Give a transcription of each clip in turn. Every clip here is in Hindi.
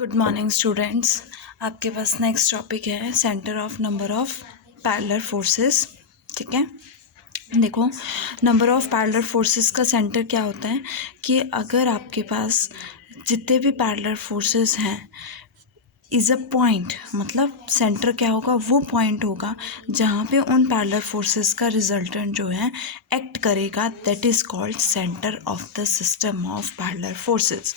Good morning students. आपके पास नेक्स्ट टॉपिक है centre of number of parallel forces. ठीक है, देखो नंबर ऑफ पैरेलल फोर्सेस का सेंटर क्या होता है कि अगर आपके पास जितने भी पैरेलल फोर्सेस हैं इज़ अ पॉइंट, मतलब सेंटर क्या होगा, वो पॉइंट होगा जहाँ पे उन पैरेलल फोर्सेस का रिजल्टेंट जो है एक्ट करेगा, that is called centre of the system of parallel forces.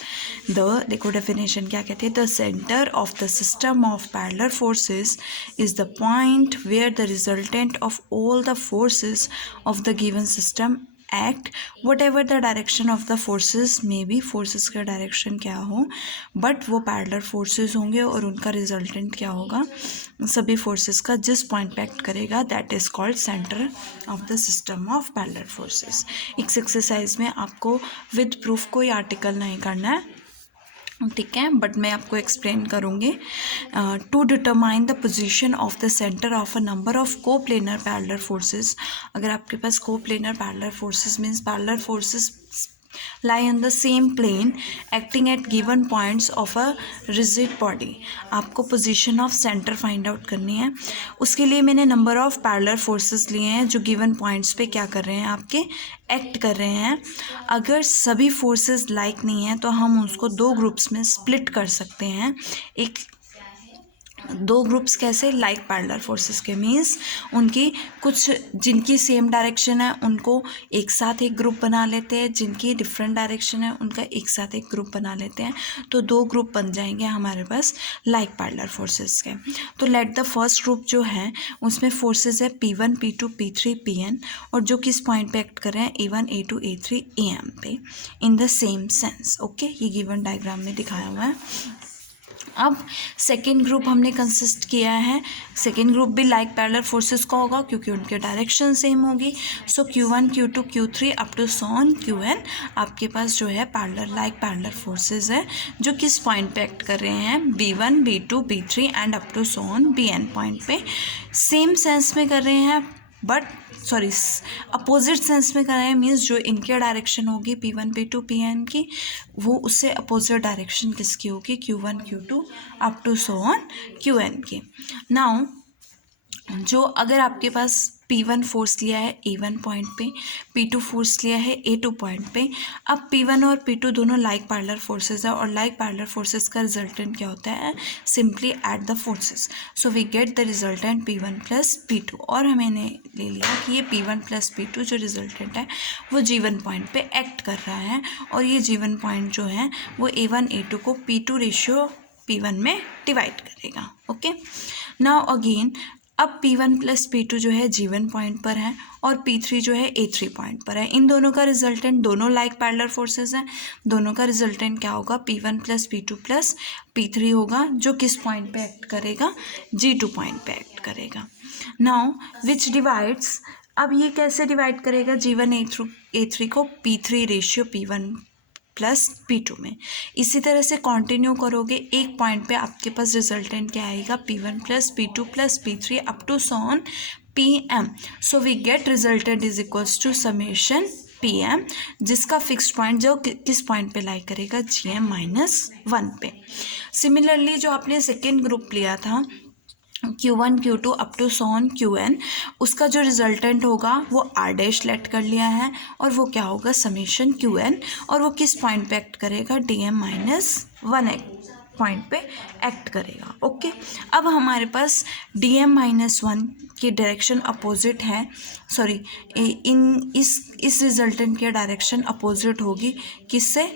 देखो डेफिनेशन क्या कहती है, the centre of the system of parallel forces is the point where the resultant of all the forces of the given system act whatever the direction of the forces may be, फोर्सेस का डायरेक्शन क्या हो, बट वो पैरेलल फोर्सेस होंगे और उनका रिजल्टेंट क्या होगा, सभी फोर्सेस का जिस पॉइंट पे एक्ट करेगा, that is called centre of the system of parallel forces. इस एक्सरसाइज में आपको विद प्रूफ कोई आर्टिकल नहीं करना है, ठीक है, बट मैं आपको एक्सप्लेन करूँगी। To determine the position of the centre of a number of coplanar parallel forces. अगर आपके पास coplanar parallel forces means parallel forces lie on the same plane acting at given points of a rigid body, आपको position of centre find out करनी है। उसके लिए मैंने नंबर ऑफ पैरेलल फोर्सेस लिए हैं जो गिवन पॉइंट्स पे क्या कर रहे हैं, आपके एक्ट कर रहे हैं। अगर सभी फोर्सेस लाइक नहीं है तो हम उसको दो ग्रुप्स में स्प्लिट कर सकते हैं। एक दो ग्रुप्स कैसे, लाइक पैरेलल फोर्सेस के मीन्स उनकी कुछ जिनकी सेम डायरेक्शन है उनको एक साथ एक ग्रुप बना लेते हैं, जिनकी डिफरेंट डायरेक्शन है उनका एक साथ एक ग्रुप बना लेते हैं, तो दो ग्रुप बन जाएंगे हमारे पास लाइक पैरेलल फोर्सेस के। तो लेट द फर्स्ट ग्रुप जो है उसमें फोर्सेस है P1 P2 P3 Pn, और जो किस पॉइंट पे एक्ट कर रहे हैं A1 A2 A3 AM पे in the same sense. Okay, ये गिवन डायग्राम में दिखाया हुआ है। अब सेकेंड ग्रुप हमने कंसिस्ट किया है, सेकेंड ग्रुप भी लाइक पैरेलल फोर्सेस का होगा क्योंकि उनके डायरेक्शन सेम होगी। So Q1 Q2 Q3 up to so on Qn आपके पास जो है पैरेलल लाइक पैरेलल फोर्सेस है जो किस पॉइंट पे एक्ट कर रहे हैं, B1 B2 B3 and up to so on Bn point पे सेम सेंस में कर रहे हैं, बट सॉरी अपोजिट सेंस में कर रहे हैं मीन्स जो इनके डायरेक्शन होगी P1 P2 Pn की, वो उससे अपोजिट डायरेक्शन किसकी होगी, Q1 Q2 up to so on Qn की। नाउ जो अगर आपके पास P1 फोर्स लिया है A1 पॉइंट पे, P2 फोर्स लिया है A2 पॉइंट पे, अब P1 और P2 दोनों लाइक पैरेलल फोर्सेस है और लाइक पैरेलल फोर्सेस का रिजल्टेंट क्या होता है, simply add the forces. So we get the resultant P1 plus P2, और मैंने ले लिया कि ये P1 प्लस P2 जो रिजल्टेंट है वो G1 पॉइंट पे एक्ट कर रहा है, और ये G1 पॉइंट जो है वो A1 A2 को P2 रेशियो P1 में डिवाइड करेगा। ओके, नाउ अगेन अब P1 प्लस P2 जो है G1 पॉइंट पर है और P3 जो है A3 पॉइंट पर है। इन दोनों का रिजल्टेंट, दोनों लाइक पैरेलल फोर्सेस हैं, दोनों का रिजल्टेंट क्या होगा, P1 plus P2 plus P3 होगा, जो किस पॉइंट पे एक्ट करेगा, G2 पॉइंट पे एक्ट करेगा। नाउ विच डिवाइड्स, अब ये कैसे डिवाइड करेगा G1 A3 को P3 ratio P1 plus P2 में। इसी तरह से कंटिन्यू करोगे, एक पॉइंट पे आपके पास रिजल्टेंट क्या आएगा, P1 plus P2 plus P3 up to so on PM। So we get resultant is equals to summation PM, जिसका फिक्स्ड पॉइंट जो किस पॉइंट पे लाई करेगा, Gm-1 पे। सिमिलरली जो आपने सेकेंड ग्रुप लिया था Q1 Q2 up to so on Qn, उसका जो रिजल्टेंट होगा वो R डैश लेट कर लिया है और वो क्या होगा, समेशन Qn, और वो किस पॉइंट पे एक्ट करेगा, Dm-1 पॉइंट पे एक्ट करेगा। ओके, अब हमारे पास Dm-1 की डायरेक्शन अपोजिट है, सॉरी इस रिजल्टेंट की डायरेक्शन अपोजिट होगी किससे,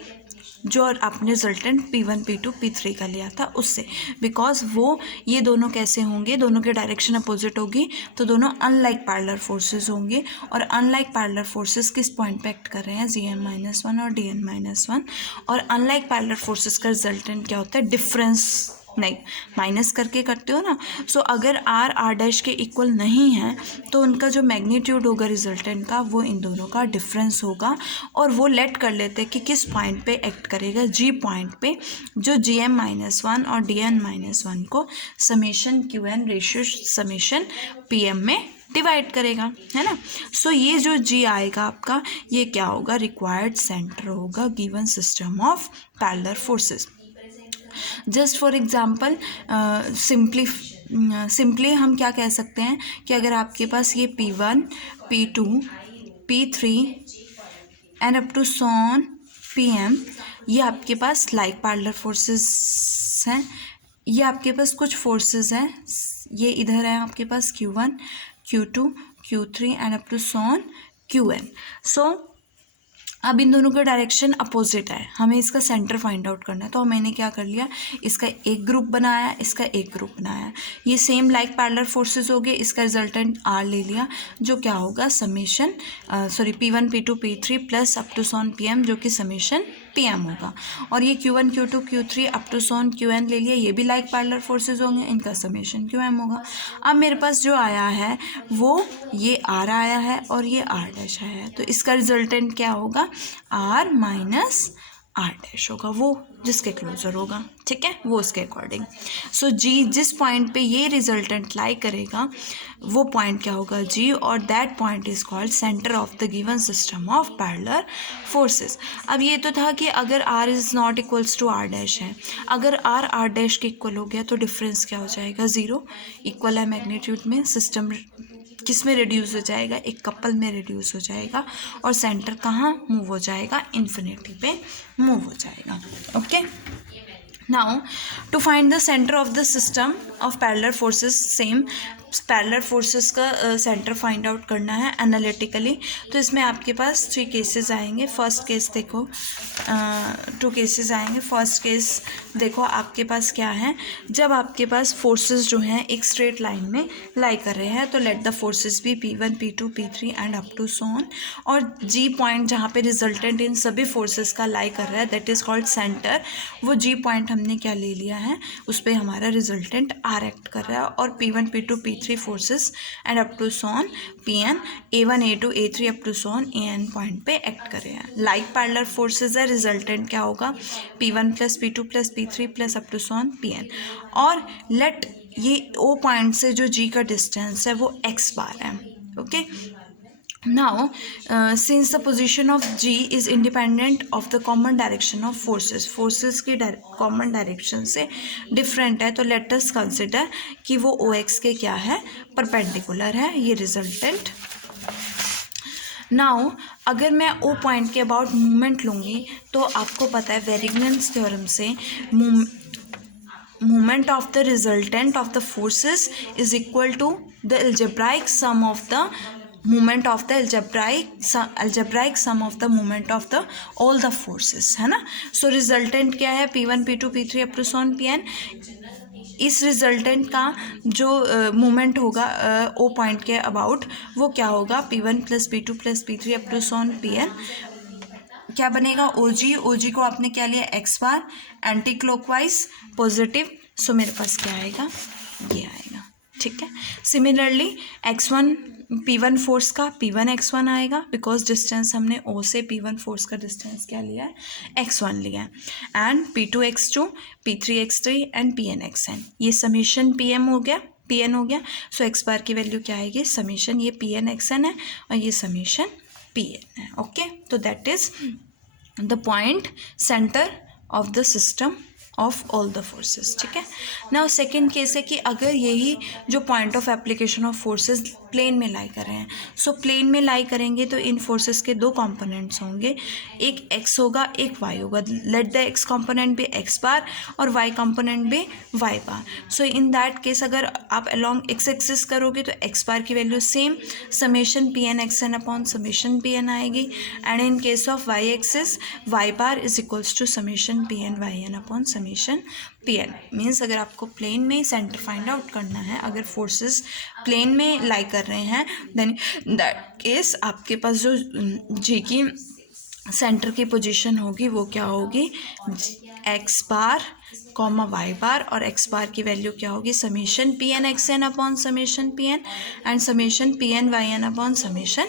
जो आपने रिजल्टेंट P1 P2 P3 का लिया था उससे, बिकॉज वो ये दोनों कैसे होंगे, दोनों के डायरेक्शन अपोजिट होगी तो दोनों अनलाइक पैरेलल फोर्सेस होंगे, और अनलाइक पैरेलल फोर्सेस किस पॉइंट पे एक्ट कर रहे हैं, Gm-1 और Dn-1, और अनलाइक पैरेलल फोर्सेस का रिजल्टेंट क्या होता है, डिफरेंस नहीं माइनस करके करते हो ना। सो अगर R डैश के इक्वल नहीं है तो उनका जो मैग्नीट्यूड होगा रिजल्टेंट का वो इन दोनों का डिफरेंस होगा, और वो लेट कर लेते हैं कि किस पॉइंट पे एक्ट करेगा, G पॉइंट पे, जो Gm-1 और Dn-1 को summation Qn ratio summation PM में डिवाइड करेगा, है ना। सो ये जो G आएगा आपका, ये क्या होगा, रिक्वायर्ड सेंटर होगा given system of parallel forces. Just for example simply हम क्या कह सकते हैं कि अगर आपके पास ये P1, P2, P3 and up to so on PM, ये आपके पास लाइक पैरेलल फोर्सेस हैं। ये आपके पास कुछ फोर्सेस हैं, ये इधर है आपके पास Q1, Q2, Q3 and up to so on Qn। So अब इन दोनों का डायरेक्शन अपोजिट है, हमें इसका सेंटर फाइंड आउट करना है। तो मैंने क्या कर लिया, इसका एक ग्रुप बनाया, इसका एक ग्रुप बनाया, ये सेम लाइक पैरेलल फोर्सेस हो गए, इसका रिजल्टेंट R ले लिया जो क्या होगा summation P1, P2, P3 plus up to so on PM जो कि समेशन PM होगा। और ये Q1, Q2, Q3 up to so on Qn ले लिया, ये भी लाइक पैरेलल फोर्सेस होंगे, इनका समेशन QM होगा। अब मेरे पास जो आया है वो ये R आया है और ये R डैश आया है, तो इसका रिजल्टेंट क्या होगा R माइनस R डैश होगा, वो जिसके क्लोजर होगा, ठीक है, वो उसके अकॉर्डिंग। सो G जिस पॉइंट पे ये रिजल्टेंट लाई करेगा वो पॉइंट क्या होगा G, और that point is called centre of the given system of parallel forces. अब ये तो था कि अगर R is not equals to R dash है, अगर R R डैश के इक्वल हो गया तो डिफरेंस क्या हो जाएगा, ज़ीरो। इक्वल है मैग्नीट्यूड में, सिस्टम किस में रिड्यूस हो जाएगा, एक कपल में रिड्यूस हो जाएगा, और सेंटर कहाँ मूव हो जाएगा, इन्फिनिटी पे मूव हो जाएगा। Okay, now to find the centre of the system of parallel forces, same parallel forces का सेंटर फाइंड आउट करना है एनालिटिकली। तो इसमें आपके पास 3 केसेस आएंगे। फर्स्ट केस देखो, 2 केसेस आएंगे। फर्स्ट केस देखो आपके पास क्या है, जब आपके पास फोर्सेस जो हैं एक स्ट्रेट लाइन में लाई कर रहे हैं, तो let the forces be P1, P2, P3 and up to so on, और G पॉइंट जहाँ पे रिजल्टेंट इन सभी फोर्सेस का लाई कर रहा है दैट इज़ कॉल्ड सेंटर। वो G पॉइंट हमने क्या ले लिया है, उस पर हमारा रिजल्टेंट R एक्ट कर रहा है, और P1, P2, P3 forces and up to so on Pn A1, A2, A3 अप टू सॉन An पॉइंट पे एक्ट कर रहे हैं। लाइक पैरेलल फोर्सेस है, रिजल्टेंट क्या होगा P1 plus P2 plus P3 plus up to so on Pn, और लेट ये O पॉइंट से जो G का डिस्टेंस है वो x बार है। Okay, now since the position of G is independent of the common direction of forces की common direction से different है, तो let us consider कि वो OX के क्या है, perpendicular है, ये resultant। नाउ अगर मैं O पॉइंट के अबाउट मूवमेंट लूँगी तो आपको पता है वेरिग्नन्स थ्योरम से movement of the resultant of the forces is equal to the algebraic sum of the movement of the algebraic sum of the movement of the all the forces, है ना। सो रिजल्टेंट क्या है, P1, P2, P3 up to so on Pn। इस रिजल्टेंट का जो मूवमेंट होगा O पॉइंट के अबाउट वो क्या होगा, P1 plus P2 plus P3 up to so on Pn। क्या बनेगा, OG को आपने क्या लिया, x bar, anti clockwise positive, so मेरे पास क्या आएगा, ये आएगा, ठीक है। सिमिलरली x1 P1 फोर्स का P1 x1 आएगा, बिकॉज डिस्टेंस हमने O से P1 फोर्स का डिस्टेंस क्या लिया है, x1 लिया है, and P2 x2, P3 x3 and Pn xn, ये समीशन Pn हो गया। सो x बार की वैल्यू क्या आएगी, समीशन ये Pn xn है और ये समीशन Pn है। ओके, तो that is the point centre of the system of all the forces, ठीक है। नाउ सेकेंड केस है कि अगर यही जो point of application of forces plane में लाई कर रहे हैं, सो प्लेन में लाई करेंगे तो इन फोर्सेस के 2 कंपोनेंट्स होंगे, एक x होगा एक y होगा। लेट द x कंपोनेंट भी x बार और y कंपोनेंट भी y bar. So in that case अगर आप अलॉन्ग x एक्सिस करोगे तो x बार की value same summation Pn xn upon summation Pn आएगी, and in case of y axis y bar is equals to summation Pn yn upon summation Pn। Means अगर आपको प्लेन में सेंटर फाइंड आउट करना है, अगर फोर्सेस प्लेन में लाई कर रहे हैं, देन दैट केस आपके पास जो जी की सेंटर की पोजीशन होगी वो क्या होगी, x बार कॉमा y बार, और x बार की वैल्यू क्या होगी, summation Pn xn upon summation Pn and summation Pn yn upon summation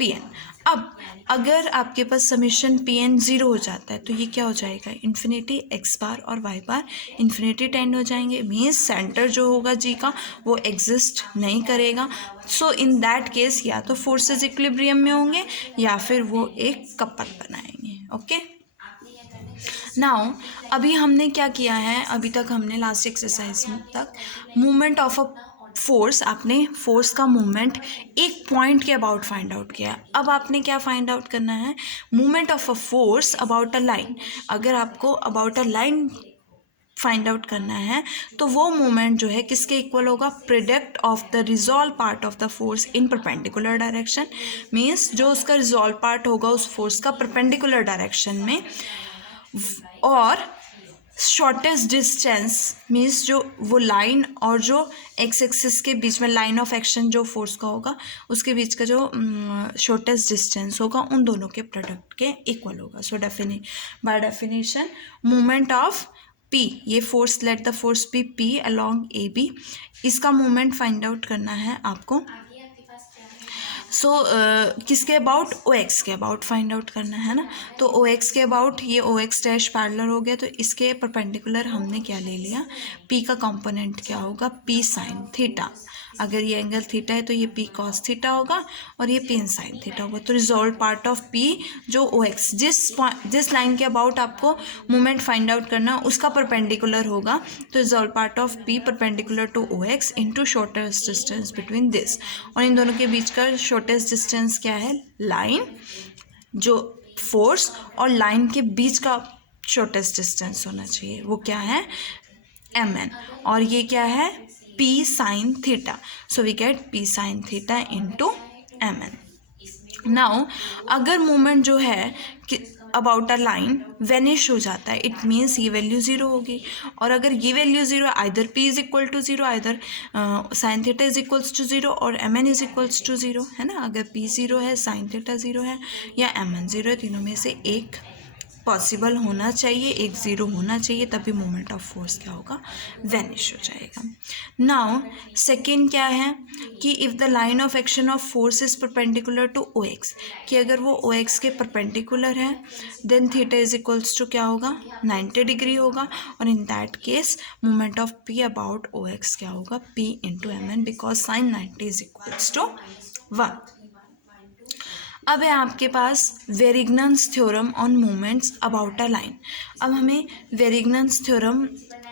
Pn। अब अगर आपके पास समेशन Pn 0 हो जाता है तो ये क्या हो जाएगा, इन्फिनिटी, x बार और y बार इन्फिनिटी टेंड हो जाएंगे, मीन्स सेंटर जो होगा जी का वो एग्जिस्ट नहीं करेगा। सो इन दैट केस या तो फोर्सेस इक्विलिब्रियम में होंगे या फिर वो एक कपल बनाएंगे। ओके, नाउ अभी हमने क्या किया है, अभी तक हमने लास्ट एक्सरसाइज तक मूवमेंट ऑफ अ फोर्स, आपने फोर्स का मूवमेंट एक पॉइंट के अबाउट फाइंड आउट किया। अब आपने क्या फाइंड आउट करना है, movement of a force about a line. अगर आपको about a line find out करना है तो वो मूवमेंट जो है किसके इक्वल होगा, product of the resolve part of the force in perpendicular direction. Means जो उसका रिजॉल्व पार्ट होगा उस फोर्स का परपेंडिकुलर डायरेक्शन में, और शॉर्टेस्ट डिस्टेंस मीन्स जो वो लाइन और जो एक्स एक्सिस के बीच में लाइन ऑफ एक्शन जो फोर्स का होगा उसके बीच का जो शॉर्टेस्ट डिस्टेंस होगा उन दोनों के प्रोडक्ट के इक्वल होगा। So by definition movement of P, ये force, let the force be P along A B, इसका मूवमेंट फाइंड आउट करना है आपको। सो किसके अबाउट, ओ एक्स के अबाउट फाइंड आउट करना है ना। तो ओ एक्स के अबाउट, ये ओ एक्स डैश पैरेलल हो गया, तो इसके परपेंडिकुलर हमने क्या ले लिया, पी का कंपोनेंट क्या होगा, पी साइन थीटा। अगर ये एंगल थीटा है तो ये पी कॉस थीटा होगा और ये पी इन साइन थीटा होगा। तो रिजॉल्व पार्ट ऑफ पी जो ओ एक्स, जिस लाइन के अबाउट आपको मूवमेंट फाइंड आउट करना उसका परपेंडिकुलर होगा, तो resolve part of P perpendicular to O X into shortest distance between this, और इन दोनों के बीच का शॉर्टेस्ट डिस्टेंस क्या है, लाइन, जो फोर्स और लाइन के बीच का शॉर्टेस्ट डिस्टेंस होना चाहिए वो क्या है, एम एन, और ये क्या है, P sine theta. So we get P sine theta into M N. Now अगर मूवमेंट जो है कि अबाउट अ लाइन वेनिश हो जाता है, इट मीन्स ये वैल्यू ज़ीरो होगी, और अगर ये वैल्यू ज़ीरो है, either P is equal to zero, either sine theta is equals to zero और M N is equals to zero, है ना। अगर पी ज़ीरो है, साइन थीटा ज़ीरो है या एम एन ज़ीरो है, तीनों में से एक पॉसिबल होना चाहिए, एक ज़ीरो होना चाहिए, तभी मोमेंट ऑफ फोर्स क्या होगा, वैनिश हो जाएगा। नाउ सेकेंड क्या है कि if the line of action of force is perpendicular to O X, कि अगर वो ओ एक्स के परपेंडिकुलर है then theta is equals to क्या होगा, 90 डिग्री होगा, और in that case moment of P about O X क्या होगा, P into M N, because sine 90 is equals to 1। अब है आपके पास Varignon's theorem on moments about a line. अब हमें वेरिग्नन्स थ्योरम,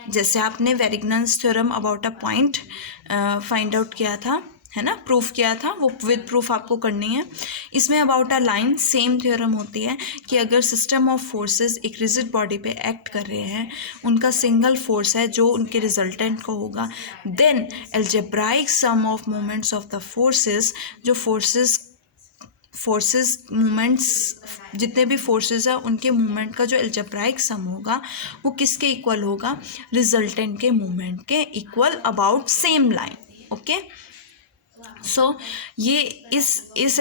जैसे आपने Varignon's theorem about a point find out किया था, है ना, प्रूफ किया था, वो विद प्रूफ आपको करनी है। इसमें about a line same theorem होती है कि अगर सिस्टम ऑफ फोर्सेस एक रिजिड बॉडी पे एक्ट कर रहे हैं, उनका सिंगल फोर्स है जो उनके रिजल्टेंट को होगा, then algebraic sum of moments of the forces, जो फोर्सेस मूवमेंट्स, जितने भी फोर्सेस है उनके मूवमेंट का जो एल्जेब्राइक सम होगा वो किसके इक्वल होगा, रिजल्टेंट के मूवमेंट के equal about same line. Okay, so ये इस